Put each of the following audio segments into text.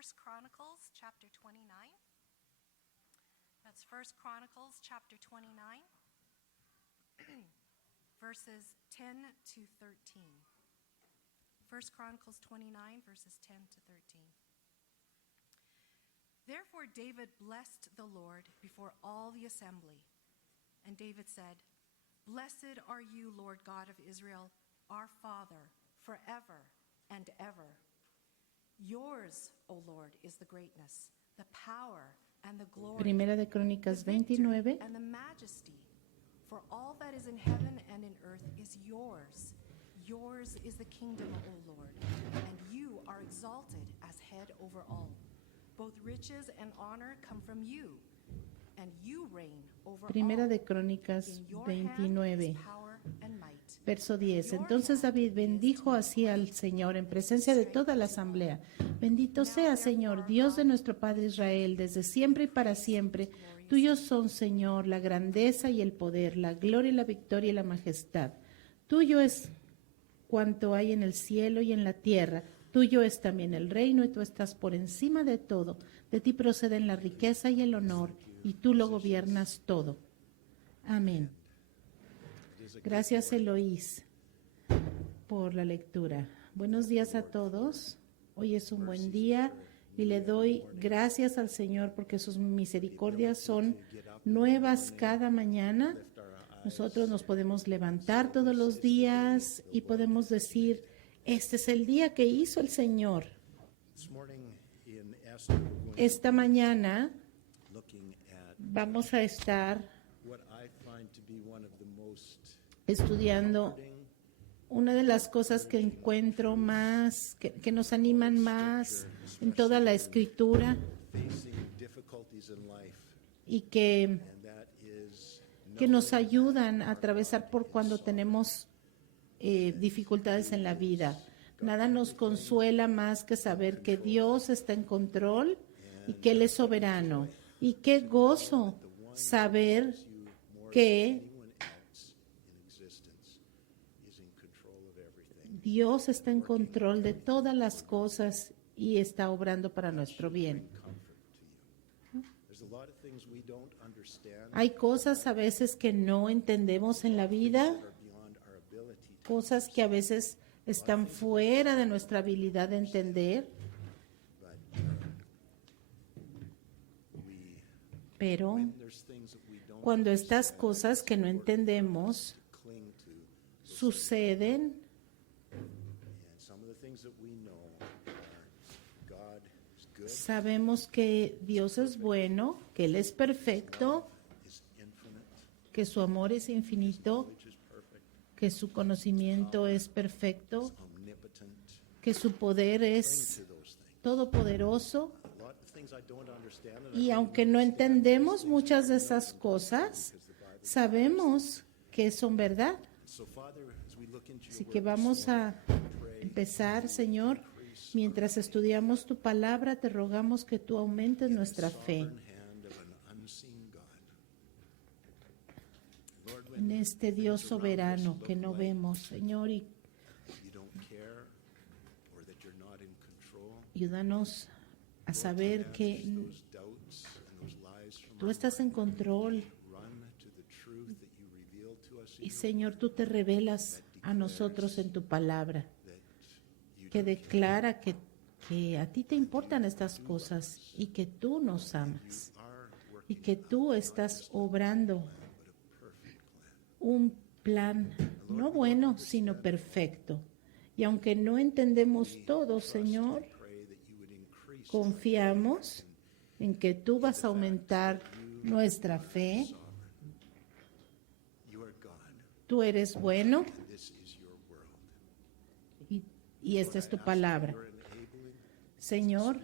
First Chronicles chapter 29. That's First Chronicles chapter 29, verses 10 to 13. First Chronicles 29, verses 10 to 13. Therefore David blessed the Lord before all the assembly. And David said, Blessed are you, Lord God of Israel, our Father, forever and ever. Yours, O Lord, is the greatness, the power, and the glory, Primera de Crónicas the victory 29. and the majesty. For all that is in heaven and in earth is yours. Yours is the kingdom, O Lord, and you are exalted as head over all. Both riches and honor come from you, and you reign over Primera all. de Crónicas In your hand 29, is power and might. verso 10. Entonces David bendijo así al Señor en presencia de toda la asamblea. Bendito sea, Señor, Dios de nuestro Padre Israel, desde siempre y para siempre. Tuyos son, Señor, la grandeza y el poder, la gloria y la victoria y la majestad. Tuyo es cuanto hay en el cielo y en la tierra. Tuyo es también el reino y tú estás por encima de todo. De ti proceden la riqueza y el honor y tú lo gobiernas todo. Amén. Gracias, Eloís, por la lectura. Buenos días a todos. Hoy es un buen día y le doy gracias al Señor porque sus misericordias son nuevas cada mañana. Nosotros nos podemos levantar todos los días y podemos decir, este es el día que hizo el Señor. Esta mañana vamos a estar estudiando una de las cosas que encuentro más, que nos animan más en toda la Escritura y que nos ayudan a atravesar por cuando tenemos dificultades en la vida. Nada nos consuela más que saber que Dios está en control y que Él es soberano. Y qué gozo saber que Dios está en control de todas las cosas y está obrando para nuestro bien. Hay cosas a veces que no entendemos en la vida, cosas que a veces están fuera de nuestra habilidad de entender, pero cuando estas cosas que no entendemos suceden, sabemos que Dios es bueno, que Él es perfecto, que su amor es infinito, que su conocimiento es perfecto, que su poder es todopoderoso. Y aunque no entendemos muchas de esas cosas, sabemos que son verdad. Así que vamos a empezar, Señor. Mientras estudiamos tu palabra, te rogamos que tú aumentes nuestra fe en este Dios soberano que no vemos, Señor, y ayúdanos a saber que tú estás en control y, Señor, tú te revelas a nosotros en tu palabra, que declara que a ti te importan estas cosas y que tú nos amas y que tú estás obrando un plan no bueno, sino perfecto. Y aunque no entendemos todo, Señor, confiamos en que tú vas a aumentar nuestra fe. Tú eres bueno y esta es tu palabra. Señor,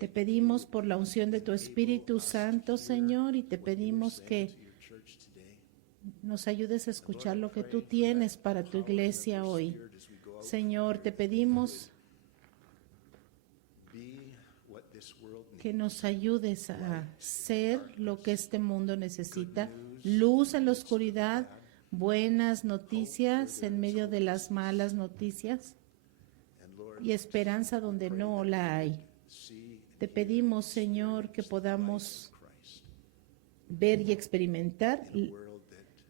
te pedimos por la unción de tu Espíritu Santo, Señor, y te pedimos que nos ayudes a escuchar lo que tú tienes para tu iglesia hoy. Señor, te pedimos que nos ayudes a ser lo que este mundo necesita, luz en la oscuridad, buenas noticias en medio de las malas noticias. y esperanza donde no la hay. Te pedimos, Señor, que podamos ver y experimentar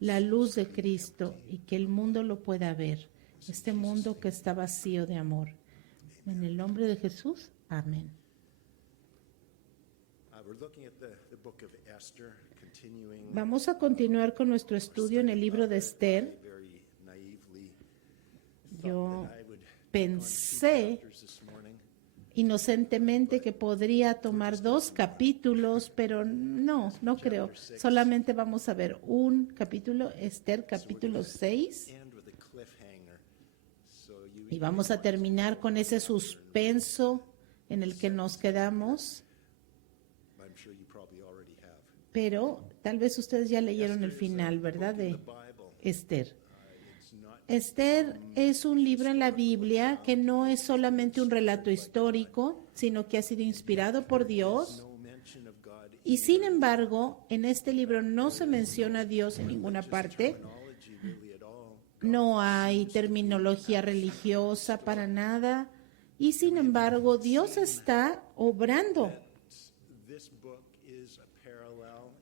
la luz de Cristo y que el mundo lo pueda ver, este mundo que está vacío de amor. En el nombre de Jesús, amén. Vamos a continuar con nuestro estudio en el libro de Esther. Yo pensé inocentemente que podría tomar 2 capítulos, pero no creo. Solamente vamos a ver un capítulo, Esther capítulo 6. Y vamos a terminar con ese suspenso en el que nos quedamos. Pero tal vez ustedes ya leyeron el final, ¿verdad? De Esther. Esther es un libro en la Biblia que no es solamente un relato histórico, sino que ha sido inspirado por Dios. Y sin embargo, en este libro no se menciona a Dios en ninguna parte. No hay terminología religiosa para nada. Y sin embargo, Dios está obrando.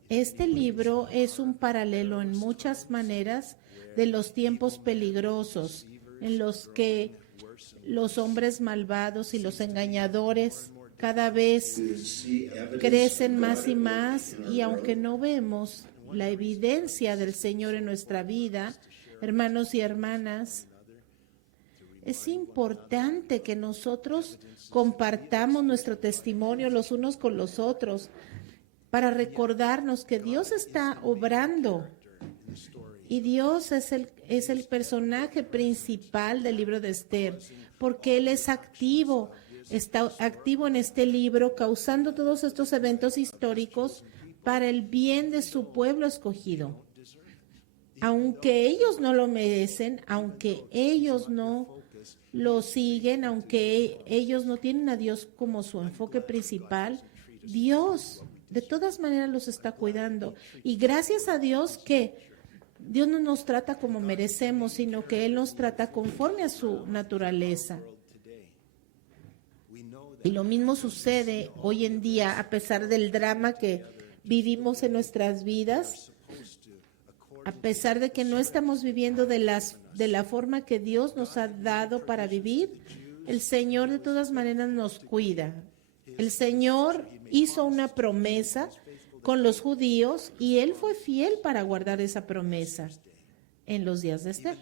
Este libro es un paralelo en muchas maneras de los tiempos peligrosos en los que los hombres malvados y los engañadores cada vez crecen más y más, y aunque no vemos la evidencia del Señor en nuestra vida, hermanos y hermanas, es importante que nosotros compartamos nuestro testimonio los unos con los otros para recordarnos que Dios está obrando. Y Dios es el personaje principal del libro de Esther, porque Él es activo, está activo en este libro, causando todos estos eventos históricos para el bien de su pueblo escogido. Aunque ellos no lo merecen, aunque ellos no lo siguen, aunque ellos no tienen a Dios como su enfoque principal, Dios de todas maneras los está cuidando. Y gracias a Dios que Dios no nos trata como merecemos, sino que Él nos trata conforme a su naturaleza. Y lo mismo sucede hoy en día, a pesar del drama que vivimos en nuestras vidas, a pesar de que no estamos viviendo de la forma que Dios nos ha dado para vivir, el Señor de todas maneras nos cuida. El Señor hizo una promesa con los judíos y Él fue fiel para guardar esa promesa en los días de Esther.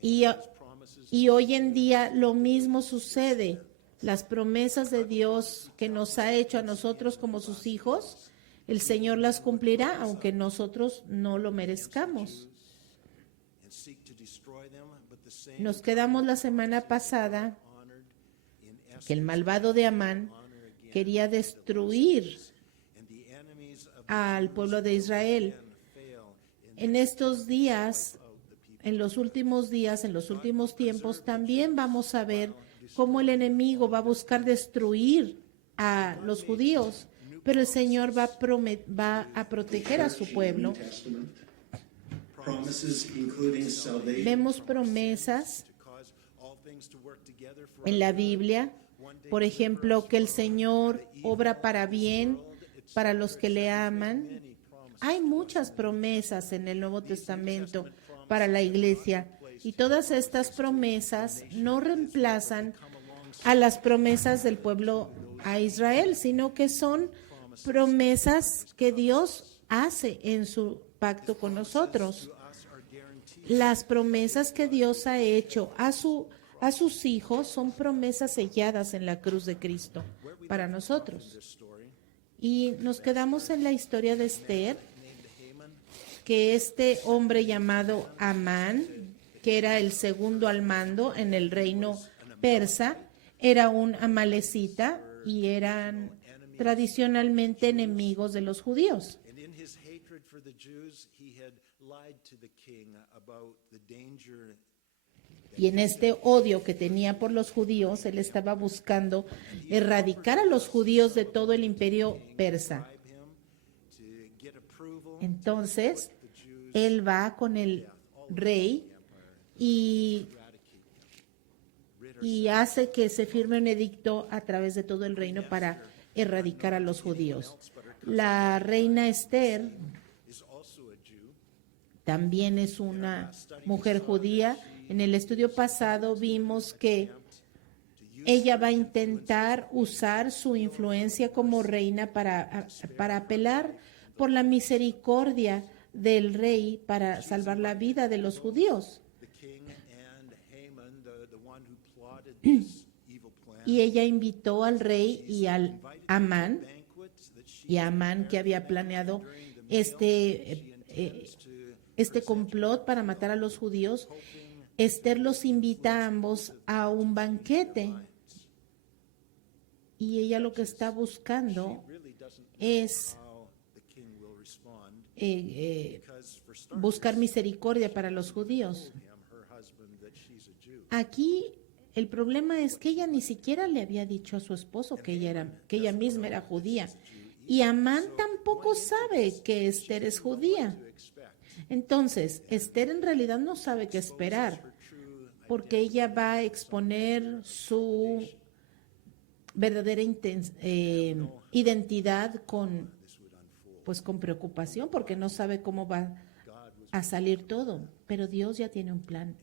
Y hoy en día lo mismo sucede. Las promesas de Dios que nos ha hecho a nosotros como sus hijos, el Señor las cumplirá, aunque nosotros no lo merezcamos. Nos quedamos la semana pasada que el malvado de Amán quería destruir al pueblo de Israel. En estos días, en los últimos días, en los últimos tiempos, también vamos a ver cómo el enemigo va a buscar destruir a los judíos, pero el Señor va a proteger a su pueblo. Vemos promesas en la Biblia, por ejemplo, que el Señor obra para bien para los que le aman. Hay muchas promesas en el Nuevo Testamento para la iglesia, y todas estas promesas no reemplazan a las promesas del pueblo a Israel, sino que son promesas que Dios hace en su pacto con nosotros. Las promesas que Dios ha hecho a sus hijos son promesas selladas en la cruz de Cristo para nosotros. Y nos quedamos en la historia de Esther, que este hombre llamado Amán, que era el segundo al mando en el reino persa, era un amalecita y eran tradicionalmente enemigos de los judíos. Y en este odio que tenía por los judíos, él estaba buscando erradicar a los judíos de todo el imperio persa. Entonces, él va con el rey y hace que se firme un edicto a través de todo el reino para erradicar a los judíos. La reina Esther también es una mujer judía. En el estudio pasado vimos que ella va a intentar usar su influencia como reina para apelar por la misericordia del rey para salvar la vida de los judíos. Y ella invitó al rey y al Amán, que había planeado este complot para matar a los judíos. Esther los invita a ambos a un banquete. Y ella lo que está buscando es buscar misericordia para los judíos. Aquí el problema es que ella ni siquiera le había dicho a su esposo que ella misma era judía. Y Amán tampoco sabe que Esther es judía. Entonces, Esther en realidad no sabe qué esperar, porque ella va a exponer su verdadera identidad con preocupación, porque no sabe cómo va a salir todo. Pero Dios ya tiene un plan.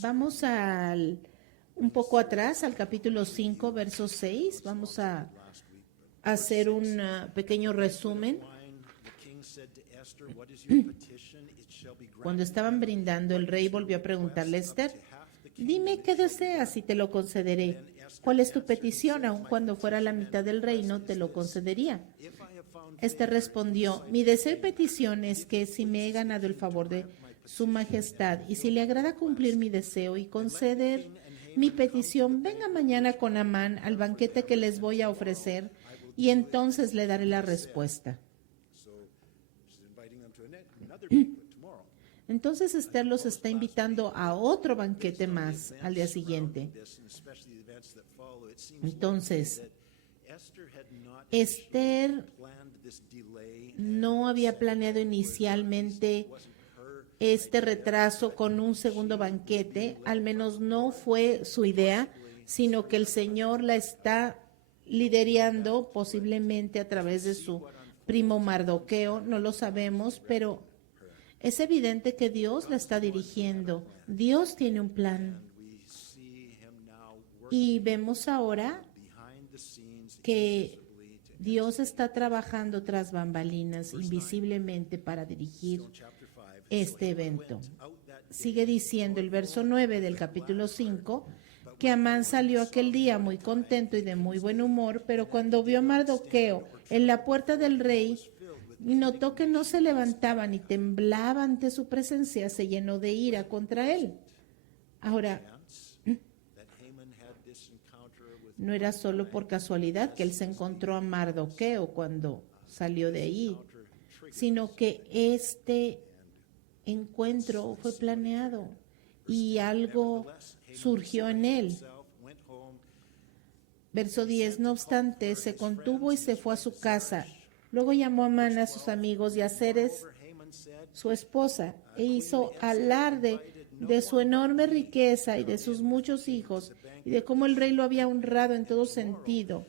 Vamos un poco atrás, al capítulo 5, verso 6. Vamos a hacer un pequeño resumen. Cuando estaban brindando, el rey volvió a preguntarle a Esther: dime qué deseas y te lo concederé. ¿Cuál es tu petición? Aun cuando fuera la mitad del reino, te lo concedería. Esther respondió: mi deseo y petición es que si me he ganado el favor de su majestad y si le agrada cumplir mi deseo y conceder mi petición, venga mañana con Amán al banquete que les voy a ofrecer y entonces le daré la respuesta. Entonces Esther los está invitando a otro banquete más al día siguiente. Entonces, Esther no había planeado inicialmente este retraso con un segundo banquete, al menos no fue su idea, sino que el Señor la está liderando posiblemente a través de su primo Mardoqueo, no lo sabemos, pero es evidente que Dios la está dirigiendo. Dios tiene un plan. Y vemos ahora que Dios está trabajando tras bambalinas, invisiblemente, para dirigir este evento. Sigue diciendo el verso 9 del capítulo 5, que Amán salió aquel día muy contento y de muy buen humor, pero cuando vio a Mardoqueo en la puerta del rey y notó que no se levantaba ni temblaba ante su presencia, se llenó de ira contra él. Ahora, no era solo por casualidad que él se encontró a Mardoqueo cuando salió de ahí, sino que este encuentro fue planeado y algo surgió en él. Verso 10, no obstante, se contuvo y se fue a su casa. Luego llamó a Amán a sus amigos y a Zeres, su esposa, e hizo alarde de su enorme riqueza y de sus muchos hijos y de cómo el rey lo había honrado en todo sentido.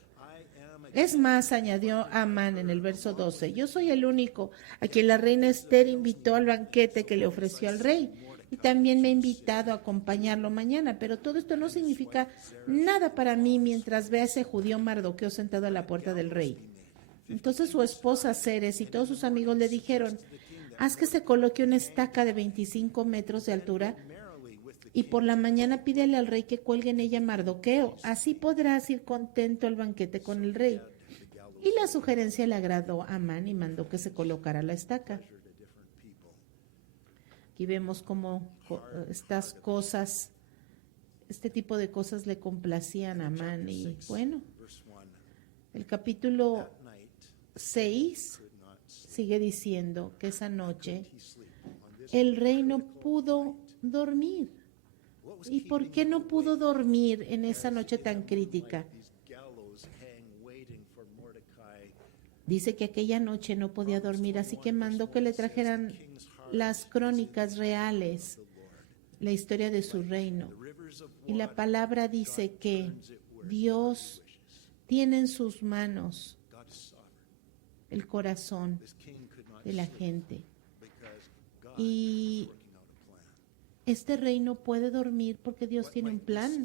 Es más, añadió Amán en el verso 12, yo soy el único a quien la reina Esther invitó al banquete que le ofreció al rey y también me ha invitado a acompañarlo mañana, pero todo esto no significa nada para mí mientras vea a ese judío Mardoqueo sentado a la puerta del rey. Entonces su esposa Zeres y todos sus amigos le dijeron, haz que se coloque una estaca de 25 metros de altura y por la mañana pídele al rey que cuelgue en ella Mardoqueo. Así podrás ir contento al banquete con el rey. Y la sugerencia le agradó a Amán y mandó que se colocara la estaca. Aquí vemos cómo estas cosas, este tipo de cosas le complacían a Amán. Y bueno, el capítulo 6 sigue diciendo que esa noche el rey no pudo dormir. ¿Y por qué no pudo dormir en esa noche tan crítica? Dice que aquella noche no podía dormir, así que mandó que le trajeran las crónicas reales, la historia de su reino. Y la palabra dice que Dios tiene en sus manos el corazón de la gente. Y este reino puede dormir porque Dios tiene un plan.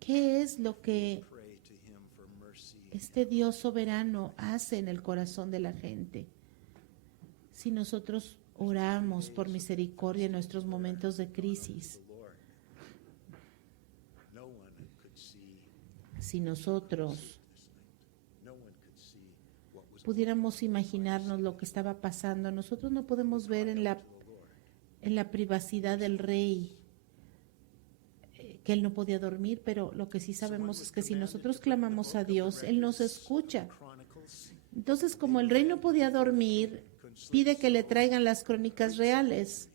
¿Qué es lo que este Dios soberano hace en el corazón de la gente? Si nosotros oramos por misericordia en nuestros momentos de crisis, si nosotros pudiéramos imaginarnos lo que estaba pasando, nosotros no podemos ver en la privacidad del rey que él no podía dormir, pero lo que sí sabemos es que si nosotros clamamos a Dios, Él nos escucha. Entonces, como el rey no podía dormir, pide que le traigan las crónicas reales.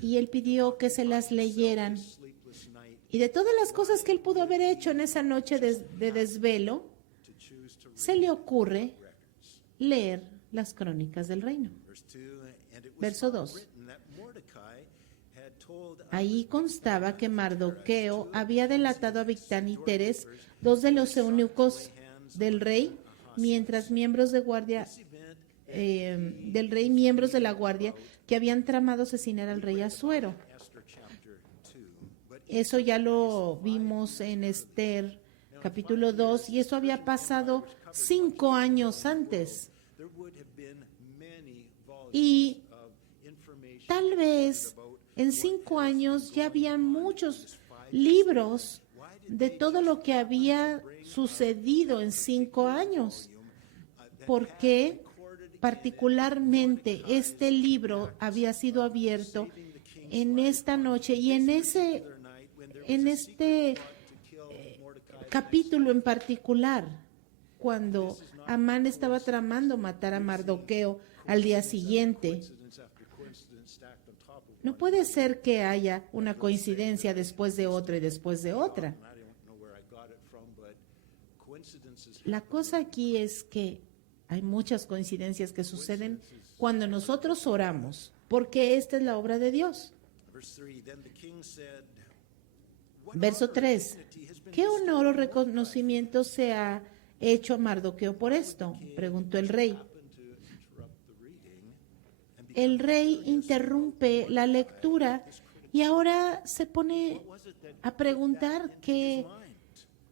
Y él pidió que se las leyeran. Y de todas las cosas que él pudo haber hecho en esa noche de desvelo, se le ocurre leer las crónicas del reino. Verso 2. Ahí constaba que Mardoqueo había delatado a Bigtán y Teres, dos de los eunucos del rey, mientras miembros de guardia del rey, miembros de la guardia, que habían tramado asesinar al rey Asuero. Eso ya lo vimos en Esther, capítulo 2, y eso había pasado 5 años antes. Y tal vez en 5 años ya había muchos libros de todo lo que había sucedido en 5 años. ¿Por qué particularmente este libro había sido abierto en esta noche y en este capítulo en particular, cuando Amán estaba tramando matar a Mardoqueo al día siguiente? No puede ser que haya una coincidencia después de otra y después de otra. La cosa aquí es que hay muchas coincidencias que suceden cuando nosotros oramos, porque esta es la obra de Dios. Verso 3. ¿Qué honor o reconocimiento se ha hecho a Mardoqueo por esto?, preguntó el rey. El rey interrumpe la lectura y ahora se pone a preguntar qué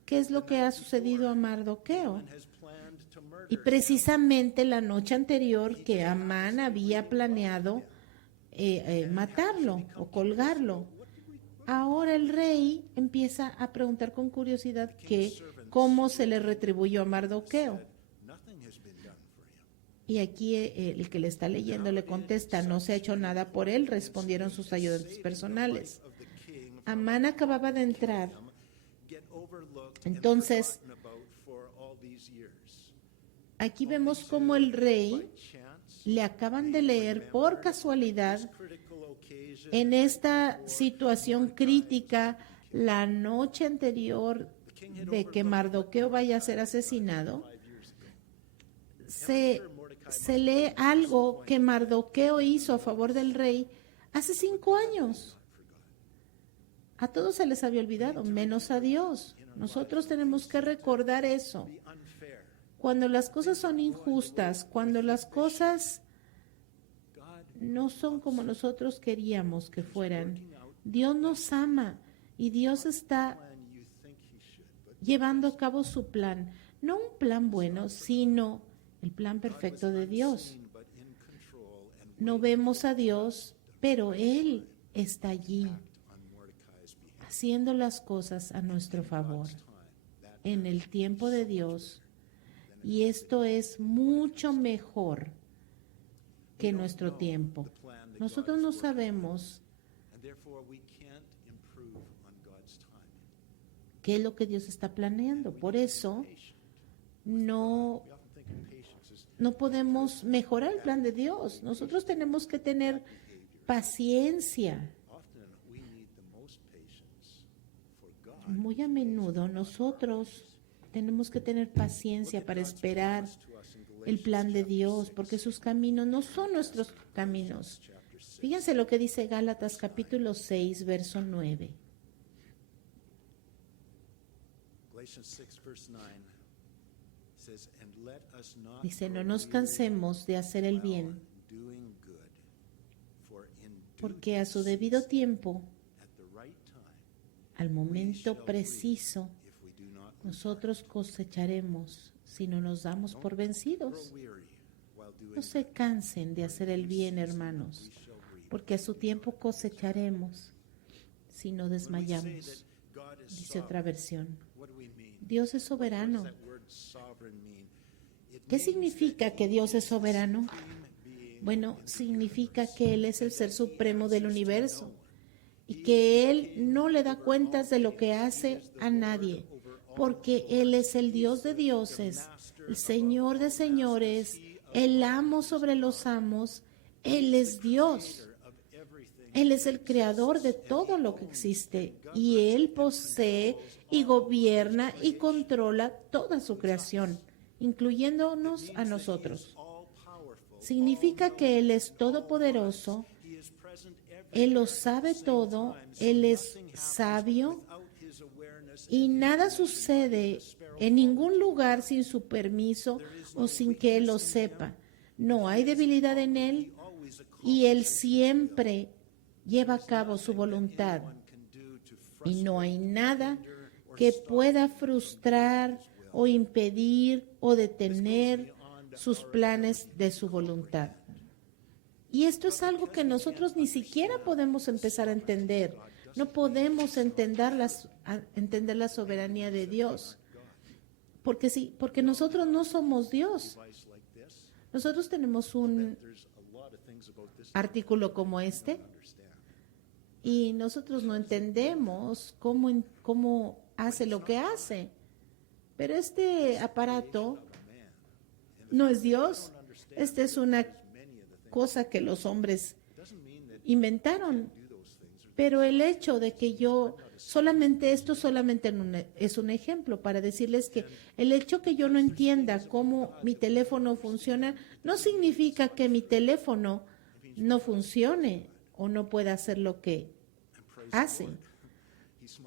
es lo que ha sucedido a Mardoqueo. Y precisamente la noche anterior que Amán había planeado matarlo o colgarlo. Ahora el rey empieza a preguntar con curiosidad cómo se le retribuyó a Mardoqueo. Y aquí el que le está leyendo le contesta: no se ha hecho nada por él, respondieron sus ayudantes personales. Amán acababa de entrar. Entonces, aquí vemos cómo el rey le acaban de leer por casualidad en esta situación crítica la noche anterior de que Mardoqueo vaya a ser asesinado. Se lee algo que Mardoqueo hizo a favor del rey hace 5 años. A todos se les había olvidado, menos a Dios. Nosotros tenemos que recordar eso. Cuando las cosas son injustas, cuando las cosas no son como nosotros queríamos que fueran, Dios nos ama y Dios está llevando a cabo su plan. No un plan bueno, sino el plan perfecto de Dios. No vemos a Dios, pero Él está allí, haciendo las cosas a nuestro favor, en el tiempo de Dios. Y esto es mucho mejor que nuestro tiempo. Nosotros no sabemos qué es lo que Dios está planeando. Por eso no podemos mejorar el plan de Dios. Nosotros tenemos que tener paciencia. Muy a menudo nosotros Tenemos que tener paciencia para esperar el plan de Dios, porque sus caminos no son nuestros caminos. Fíjense lo que dice Gálatas capítulo 6, verso 9. Dice, no nos cansemos de hacer el bien, porque a su debido tiempo, al momento preciso, nosotros cosecharemos si no nos damos por vencidos. No se cansen de hacer el bien, hermanos, porque a su tiempo cosecharemos si no desmayamos. Dice otra versión. Dios es soberano. ¿Qué significa que Dios es soberano? Bueno, significa que Él es el ser supremo del universo y que Él no le da cuentas de lo que hace a nadie, porque Él es el Dios de dioses, el Señor de señores, el amo sobre los amos. Él es Dios. Él es el creador de todo lo que existe y Él posee y gobierna y controla toda su creación, incluyéndonos a nosotros. Significa que Él es todopoderoso, Él lo sabe todo, Él es sabio y nada sucede en ningún lugar sin su permiso o sin que Él lo sepa. No hay debilidad en Él y Él siempre lleva a cabo su voluntad. Y no hay nada que pueda frustrar o impedir o detener sus planes de su voluntad. Y esto es algo que nosotros ni siquiera podemos empezar a entender. No podemos entender la soberanía de Dios. Porque nosotros no somos Dios. Nosotros tenemos un artículo como este y nosotros no entendemos cómo hace lo que hace. Pero este aparato no es Dios. Esta es una cosa que los hombres inventaron. Pero el hecho de que solamente es un ejemplo para decirles que el hecho que yo no entienda cómo mi teléfono funciona no significa que mi teléfono no funcione o no pueda hacer lo que hace.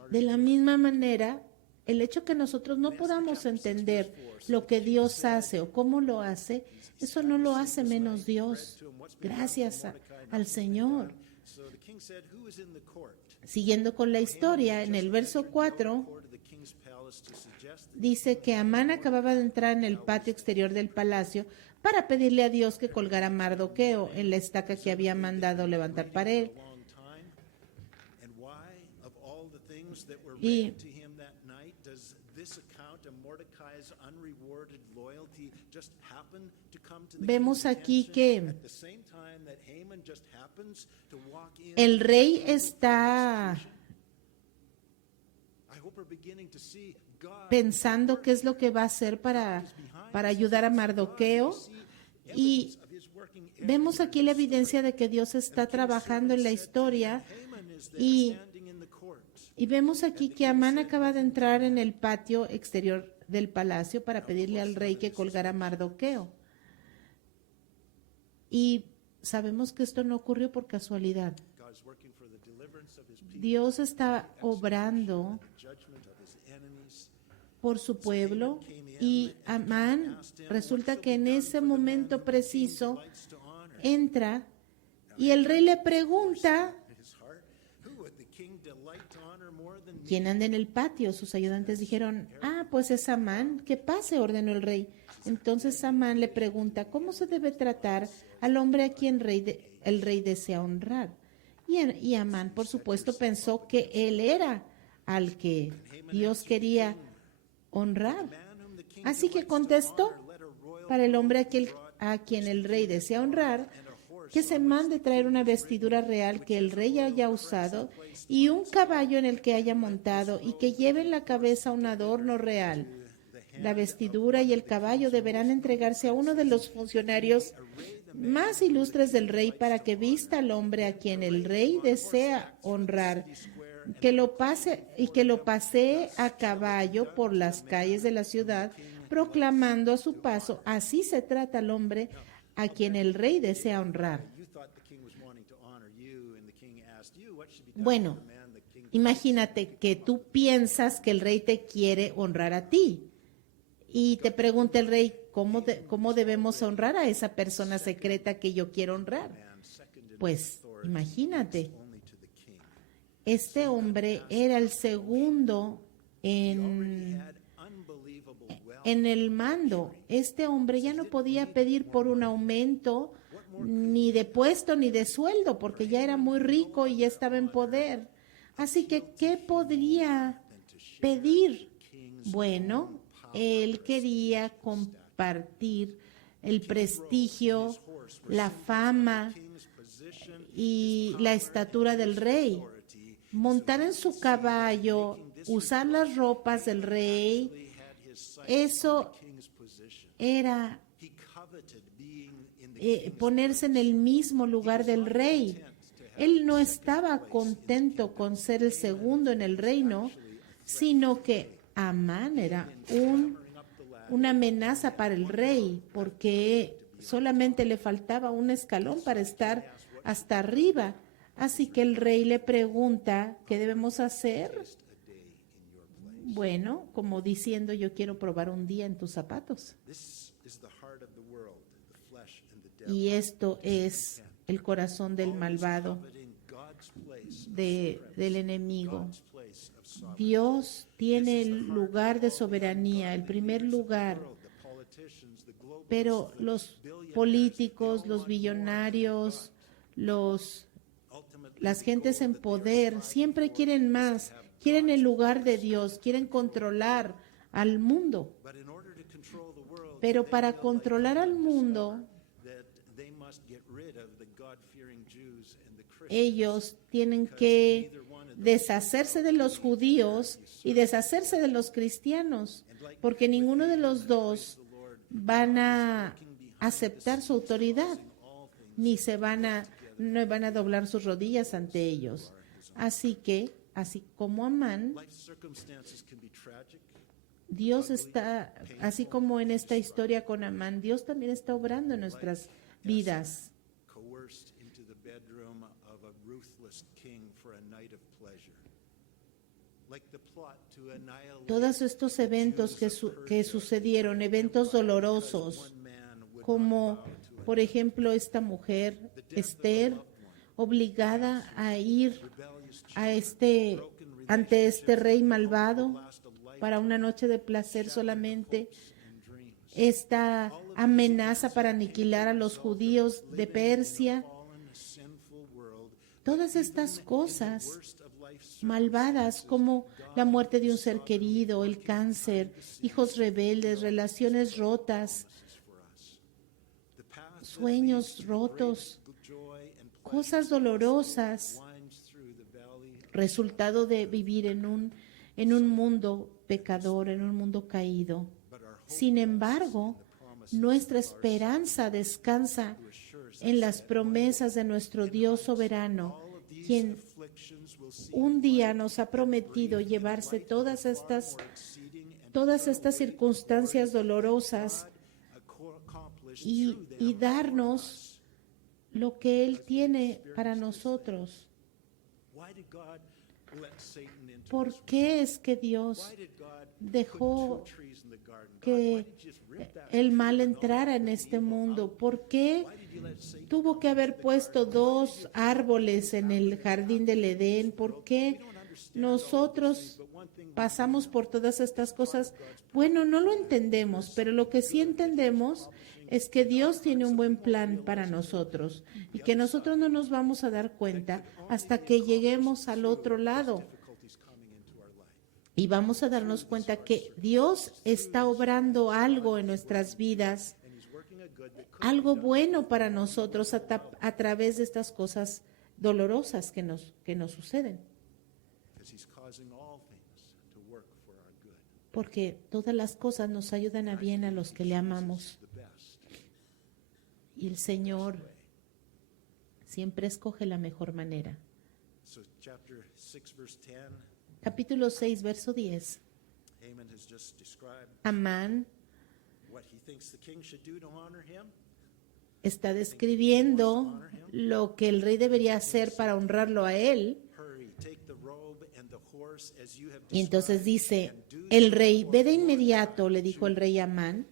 De la misma manera, el hecho que nosotros no podamos entender lo que Dios hace o cómo lo hace, eso no lo hace menos Dios. Gracias al Señor. Siguiendo con la historia, en el verso 4, dice que Amán acababa de entrar en el patio exterior del palacio para pedirle a Dios que colgara a Mardoqueo en la estaca que había mandado levantar para él. Y vemos aquí que el rey está pensando qué es lo que va a hacer para ayudar a Mardoqueo, y vemos aquí la evidencia de que Dios está trabajando en la historia, y vemos aquí que Amán acaba de entrar en el patio exterior del palacio para pedirle al rey que colgara a Mardoqueo. Y sabemos que esto no ocurrió por casualidad. Dios está obrando por su pueblo, y Amán resulta que en ese momento preciso entra y el rey le pregunta ¿quién anda en el patio? Sus ayudantes dijeron, pues es Amán. Que pase, ordenó el rey. Entonces Amán le pregunta, ¿cómo se debe tratar al hombre a quien el rey desea honrar? Y Amán, por supuesto, pensó que él era al que Dios quería honrar. Así que contestó para el hombre a quien el rey desea honrar, que se mande traer una vestidura real que el rey haya usado y un caballo en el que haya montado, y que lleve en la cabeza un adorno real. La vestidura y el caballo deberán entregarse a uno de los funcionarios más ilustres del rey para que vista al hombre a quien el rey desea honrar. que lo pasee a caballo por las calles de la ciudad, proclamando a su paso, así se trata al hombre a quien el rey desea honrar. Bueno, imagínate que tú piensas que el rey te quiere honrar a ti y te pregunta el rey, ¿cómo debemos honrar a esa persona secreta que yo quiero honrar? Pues imagínate, este hombre era el segundo en el mando. Este hombre ya no podía pedir por un aumento ni de puesto ni de sueldo porque ya era muy rico y ya estaba en poder. Así que, ¿qué podría pedir? Bueno, él quería compartir el prestigio, la fama y la estatura del rey. Montar en su caballo, usar las ropas del rey, eso era ponerse en el mismo lugar del rey. Él no estaba contento con ser el segundo en el reino, sino que Amán era una amenaza para el rey, porque solamente le faltaba un escalón para estar hasta arriba. Así que el rey le pregunta, ¿qué debemos hacer? Bueno, como diciendo, yo quiero probar un día en tus zapatos. Y esto es el corazón del malvado, del enemigo. Dios tiene el lugar de soberanía, el primer lugar, pero los políticos, los billonarios, las gentes en poder siempre quieren más, quieren el lugar de Dios, quieren controlar al mundo. Pero para controlar al mundo, ellos tienen que deshacerse de los judíos y deshacerse de los cristianos, porque ninguno de los dos van a aceptar su autoridad, ni no van a doblar sus rodillas ante ellos. Así que, así como Amán, Dios está, así como en esta historia con Amán, Dios también está obrando en nuestras vidas. Todos estos eventos que sucedieron, eventos dolorosos, como por ejemplo esta mujer, Esther, obligada a ir ante este rey malvado para una noche de placer solamente, esta amenaza para aniquilar a los judíos de Persia, todas estas cosas malvadas como la muerte de un ser querido, el cáncer, hijos rebeldes, relaciones rotas, sueños rotos, cosas dolorosas, resultado de vivir en un mundo pecador, en un mundo caído. Sin embargo, nuestra esperanza descansa en las promesas de nuestro Dios soberano, quien un día nos ha prometido llevarse todas estas circunstancias dolorosas y darnos lo que Él tiene para nosotros. ¿Por qué es que Dios dejó que el mal entrara en este mundo? ¿Por qué tuvo que haber puesto 2 árboles en el jardín del Edén? ¿Por qué nosotros pasamos por todas estas cosas? Bueno, no lo entendemos, pero lo que sí entendemos es que Dios tiene un buen plan para nosotros y que nosotros no nos vamos a dar cuenta hasta que lleguemos al otro lado. Y vamos a darnos cuenta que Dios está obrando algo en nuestras vidas, algo bueno para nosotros a través de estas cosas dolorosas que nos suceden. Porque todas las cosas nos ayudan a bien a los que le amamos. Y el Señor siempre escoge la mejor manera. chapter 6, verse 10, Capítulo 6, verso 10. Haman has just described Amán what he thinks the king should do to honor him. está describiendo lo que el rey debería hacer para honrarlo a él. Hurry, take the robe and the horse as you have Y entonces described, dice, and do el so rey, for ve de Mordecai, inmediato, le dijo el rey a Amán,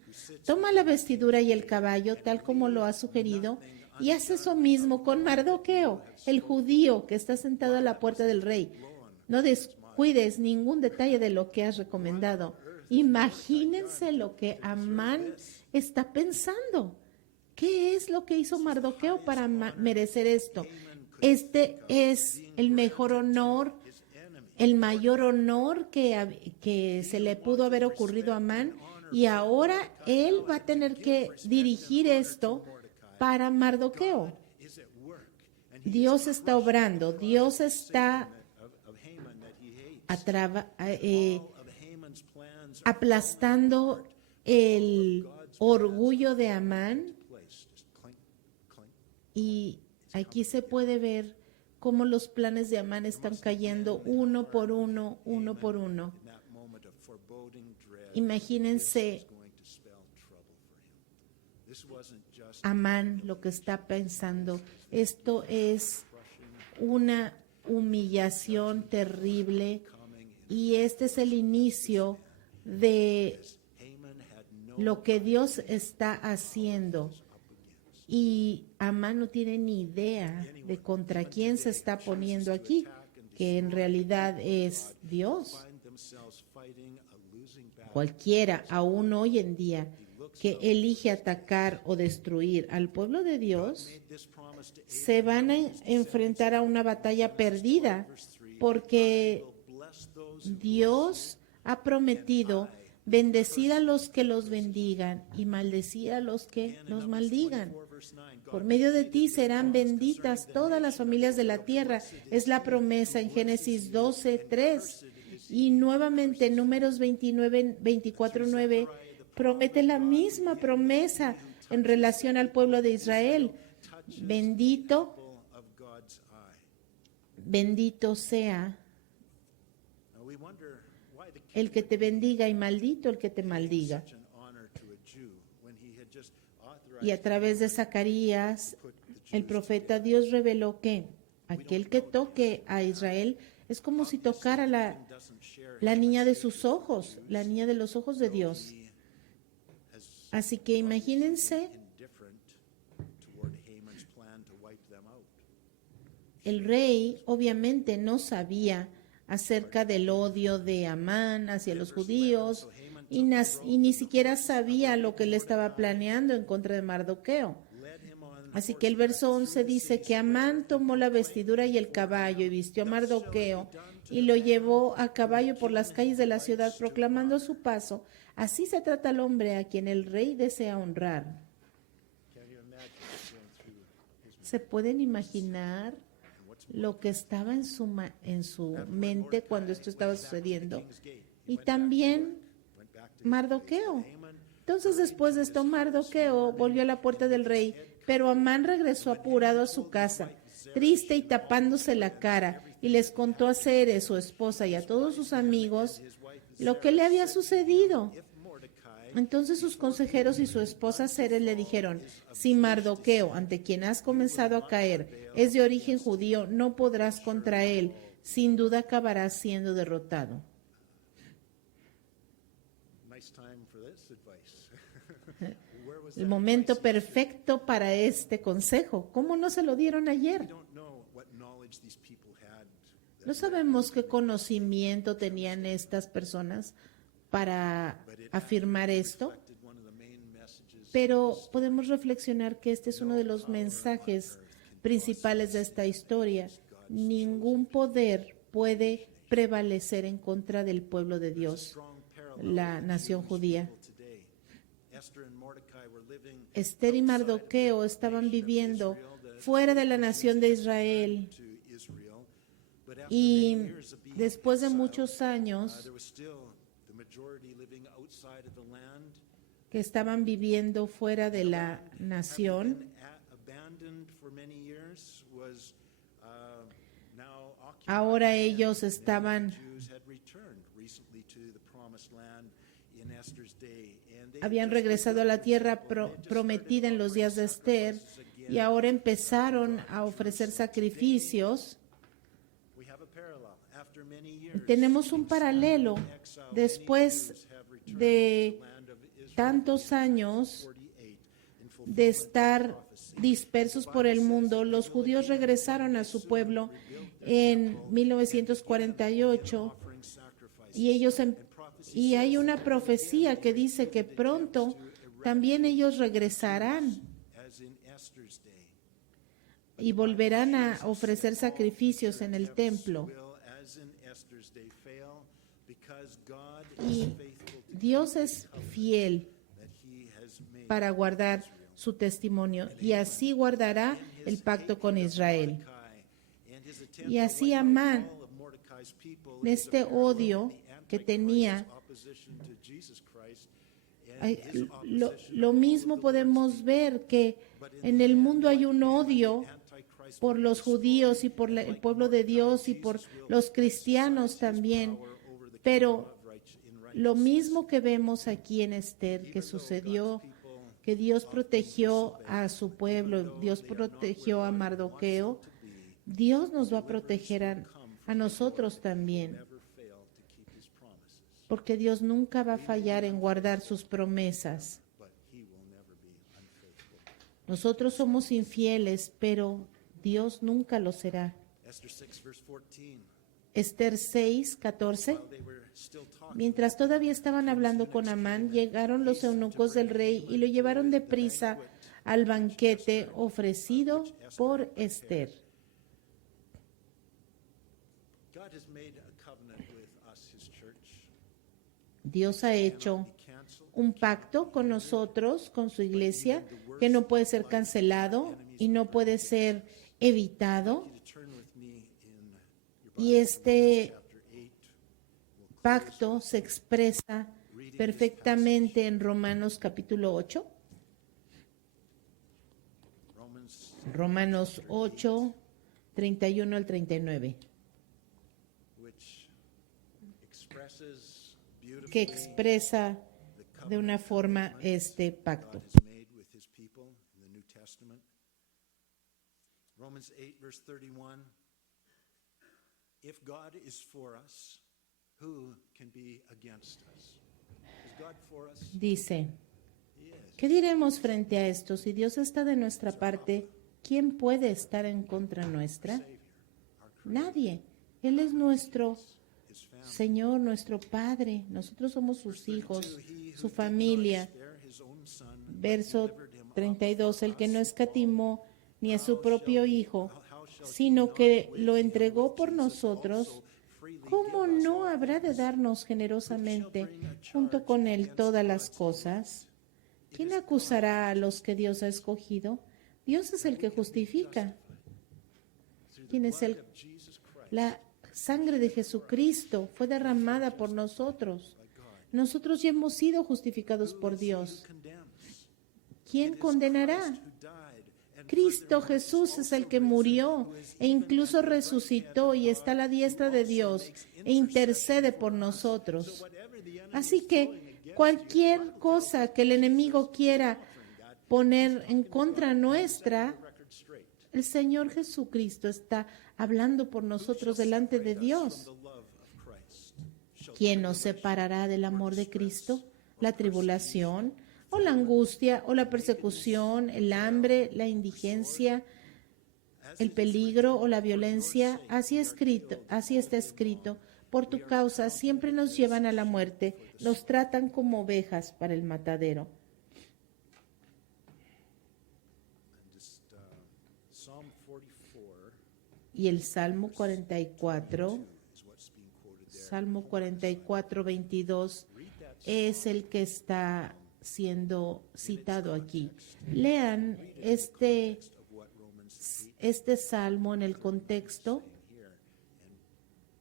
toma la vestidura y el caballo, tal como lo ha sugerido, y haz eso mismo con Mardoqueo, el judío que está sentado a la puerta del rey. No descuides ningún detalle de lo que has recomendado. Imagínense lo que Amán está pensando. ¿Qué es lo que hizo Mardoqueo para merecer esto? Este es el mejor honor, el mayor honor que se le pudo haber ocurrido a Amán, y ahora él va a tener que dirigir esto para Mardoqueo. is at work, and he Dios está obrando, Dios está of Haman that he hates. atrava- All of Haman's plans are aplastando el orgullo de Amán, placed. Just clink, clink. y aquí se puede ver cómo los planes de Amán están cayendo uno por uno, uno por uno. In that moment of foreboding dread, Imagínense is going to spell trouble for him. This wasn't just Amán lo que está pensando. Esto es una humillación terrible, y este es el inicio de Haman had no lo que Dios está haciendo. Y Amán no tiene ni idea de contra quién se está poniendo aquí, que en realidad es Dios. find themselves fighting a losing battle. Cualquiera, aún hoy en día, que elige atacar o destruir al pueblo de Dios, Made this promise to se van a enfrentar a una batalla perdida, porque Abraham, bless those who Dios ha prometido bendecir a los que los bendigan y maldecir a los que los maldigan. 4 verse 9. God Por medio de ti serán benditas todas las familias de la tierra. Es la promesa en Génesis 12:3. Y nuevamente en Números 24:9 promete la misma promesa en relación al pueblo de Israel. Bendito, of God's eye. bendito sea Now we wonder why the king el que te bendiga, y maldito el que te maldiga. such an honor to a Jew when he had just authorized Y a través de Zacarías, el profeta, Dios reveló que aquel que toque a Israel es como si tocara doesn't share la niña de sus ojos, la niña de los ojos de Dios. as Así que imagínense, indifferent toward Haman's plan to wipe them out. el rey obviamente no sabía acerca del odio de Amán hacia los judíos, y ni siquiera sabía lo que él estaba planeando en contra de Mardoqueo. Led him on Así que el verso 11 dice que Amán tomó la vestidura y el caballo y vistió a Mardoqueo y lo llevó a caballo por las calles de la ciudad, proclamando a su paso: así se trata al hombre a quien el rey desea honrar. Can you imagine going through his ¿Se pueden imaginar lo que estaba en su mente cuando esto estaba sucediendo? king's gate? Y también Went back to Mardoqueo. Haman. Entonces, después de esto, Mardoqueo volvió a la puerta del rey, pero Amán regresó apurado a su casa, triste y tapándose la cara, y les contó a Zeres, su esposa, y a todos sus amigos lo que le había sucedido. If Mordecai Entonces sus consejeros y su esposa Zeres le dijeron: si Mardoqueo, ante quien has comenzado a caer, es de origen judío, no podrás contra él, sin duda acabarás siendo derrotado. nice time for this advice. Where was El that momento advice? perfecto para este consejo. ¿Cómo no se lo dieron ayer? We don't know what knowledge these people had. No sabemos qué conocimiento tenían estas personas para afirmar esto, Reflected one of the main messages pero podemos reflexionar que este es uno de los mensajes principales de esta historia. Ningún poder puede prevalecer en contra del pueblo de Dios, strong parallel la nación judía. today. Esther and Mordecai were living Esther y Mardoqueo estaban viviendo fuera de la nación de Israel, to Israel, but after y many years of being después de exiled, muchos años there was still the majority living outside of the land, que estaban viviendo fuera de la nación, abandoned for many years, was now Ahora ellos estaban, Jews had returned recently to the promised land in Esther's day, and they habían just regresado a la tierra prometida en los días de Esther y ahora empezaron a ofrecer sacrificios. we have a parallel. After many years, Tenemos un paralelo. Después de tantos años de estar dispersos por el mundo, los judíos regresaron a su pueblo en 1948 y y hay una profecía que dice que pronto también ellos regresarán as in Esther's day, y volverán a ofrecer sacrificios en el templo. will as in Esther's day fail, because God Y is faithful to Dios es fiel that he has made. para guardar su testimonio y así guardará el pacto con Israel. And his attempt Y to así wipe out Amán, all of Mordecai's people de is este a parallel odio to the que Antichrist's tenía, opposition to Jesus Christ and Ay, his lo opposition mismo podemos ver que en el mundo hay un odio por los judíos y por el pueblo de Dios y por los cristianos también, pero lo mismo que vemos aquí en Esther, que sucedió, que Dios protegió a su pueblo, Dios protegió a Mardoqueo, Dios nos va a proteger a nosotros también, never fail to keep his promises, porque Dios nunca va a fallar en guardar sus promesas. but he will never be unfaithful. Nosotros somos infieles, pero Dios nunca lo será. Esther 6 verse 14. Esther 6, 14. While they were still talking, Mientras todavía estaban hablando con Amán, llegaron los eunucos del rey y lo llevaron deprisa al banquete ofrecido por Esther. God has made a covenant with us, his church. Dios ha hecho un pacto con nosotros, con su iglesia, que no puede ser cancelado y no puede ser evitado. You to turn with me in your Y este chapter 8. pacto se expresa perfectamente en Romanos capítulo 8. Romanos 8, 31 al 39, Which expresses beautifully que expresa de una forma este pacto. God has made with his people in the New Testament. Romans 8 verse 31. If God is for us, who can be against us? Is God for us? Dice, He is. ¿qué diremos frente a esto? Si Dios está de nuestra parte, ¿quién puede estar en contra nuestra? Savior, our Creator, Nadie. Él es nuestro his family. Señor, nuestro Padre. Nosotros somos sus hijos, 32, he who su did not familia. spare his own son, but Verso delivered him up 32, for el que us no all, escatimó ni a su propio Hijo, how shall he sino not que with lo him entregó with por Jesus nosotros, also freely ¿cómo give us no all habrá de things? darnos generosamente junto con Él todas las cosas? ¿Quién acusará a los que Dios ha escogido? Dios es el que justifica. Through the ¿Quién es blood el? of Jesus Christ, La sangre de Jesucristo fue derramada por nosotros. Nosotros ya hemos sido justificados por Dios. condemns. ¿Quién condenará? Who died and Cristo Jesús es el que murió e incluso resucitó y está a la diestra de Dios e intercede por nosotros. whatever the enemy Así que cualquier cosa que el enemigo quiera poner en contra nuestra, record straight. el Señor Jesucristo está hablando por nosotros delante de Dios. The love of Christ shall ¿Quién nos separará del amor de Cristo? ¿La tribulación o la angustia o la persecución, el hambre, la indigencia, el peligro o la violencia? Así está escrito. Por tu causa siempre nos llevan a la muerte, nos tratan como ovejas para el matadero. and just Psalm 44 Y el Salmo 44, is what's being quoted there. Salmo 44, 22, es el que está siendo citado aquí. Lean este Of what Romans 8 este salmo en el contexto. here and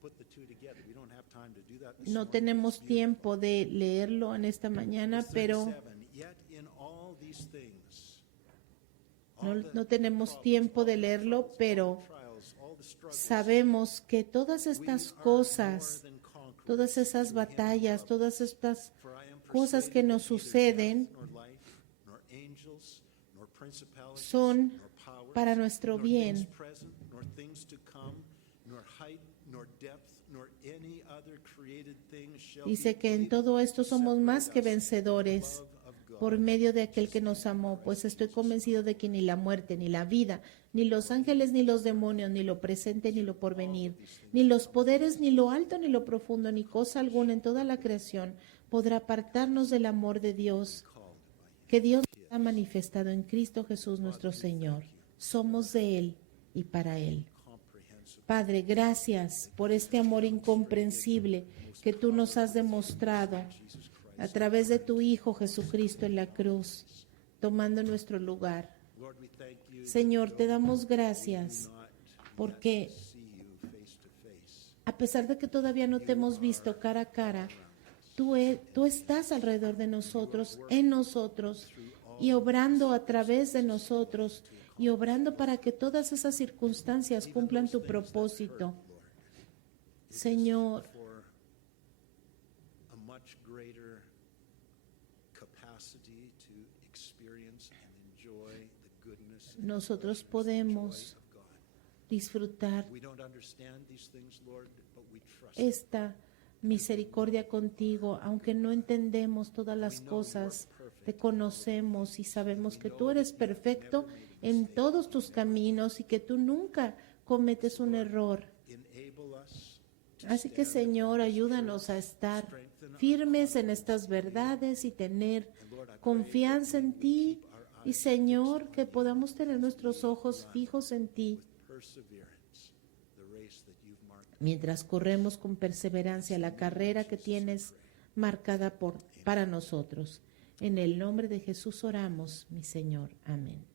put the two together. We don't have time to do that this No morning. tenemos tiempo de leerlo en esta mañana, pero 37, yet in all these things, no, all the no tenemos tiempo de leerlo, pero trials, all the struggles, sabemos que todas we estas are cosas, more than conquerors todas esas through him who batallas, loved todas us. estas For I am cosas que persuaded nos that neither suceden death, nor life, nor angels, nor principalities, son nor powers, para nuestro nor things bien. present, nor things to come, nor height, nor depth, nor any other created thing shall Dice be que en able todo esto to somos más separate que us from the vencedores love of God, por medio de aquel which que is nos in amó, Christ pues estoy Jesus. convencido de que ni la muerte, ni la vida, ni los ángeles, ni los demonios, ni lo presente, ni lo porvenir, ni los poderes, ni lo alto, ni lo profundo, ni cosa alguna en toda la creación podrá apartarnos del amor de Dios Called by que Dios ha manifestado en Cristo Jesús nuestro Señor. Somos de Él y para Él. comprehensive. Padre, gracias por este amor incomprensible que tú nos has demostrado a través de tu Hijo Jesucristo en la cruz, tomando nuestro lugar. Lord, we thank you Señor, that te though damos we gracias do not porque yet see you face to face, a pesar de que todavía no te hemos visto cara a cara, tú estás alrededor de nosotros, en nosotros, y obrando a través de nosotros, y obrando para que todas esas circunstancias cumplan tu propósito. Señor, for a much greater capacity to experience and enjoy the goodness and nosotros the podemos joy of God. disfrutar We don't understand these things, Lord, but we trust esta misericordia contigo, aunque no entendemos todas las cosas, te conocemos y sabemos que tú eres perfecto en todos tus caminos y que tú nunca cometes un error. Enable us to Así que, stand Señor, ayúdanos a estar firmes en estas verdades y tener confianza en ti. Y, Señor, que podamos tener nuestros ojos fijos en ti perseverance the race that you've marked. mientras corremos con perseverancia la carrera que tienes marcada para nosotros. En el nombre de Jesús oramos, mi Señor. Amén.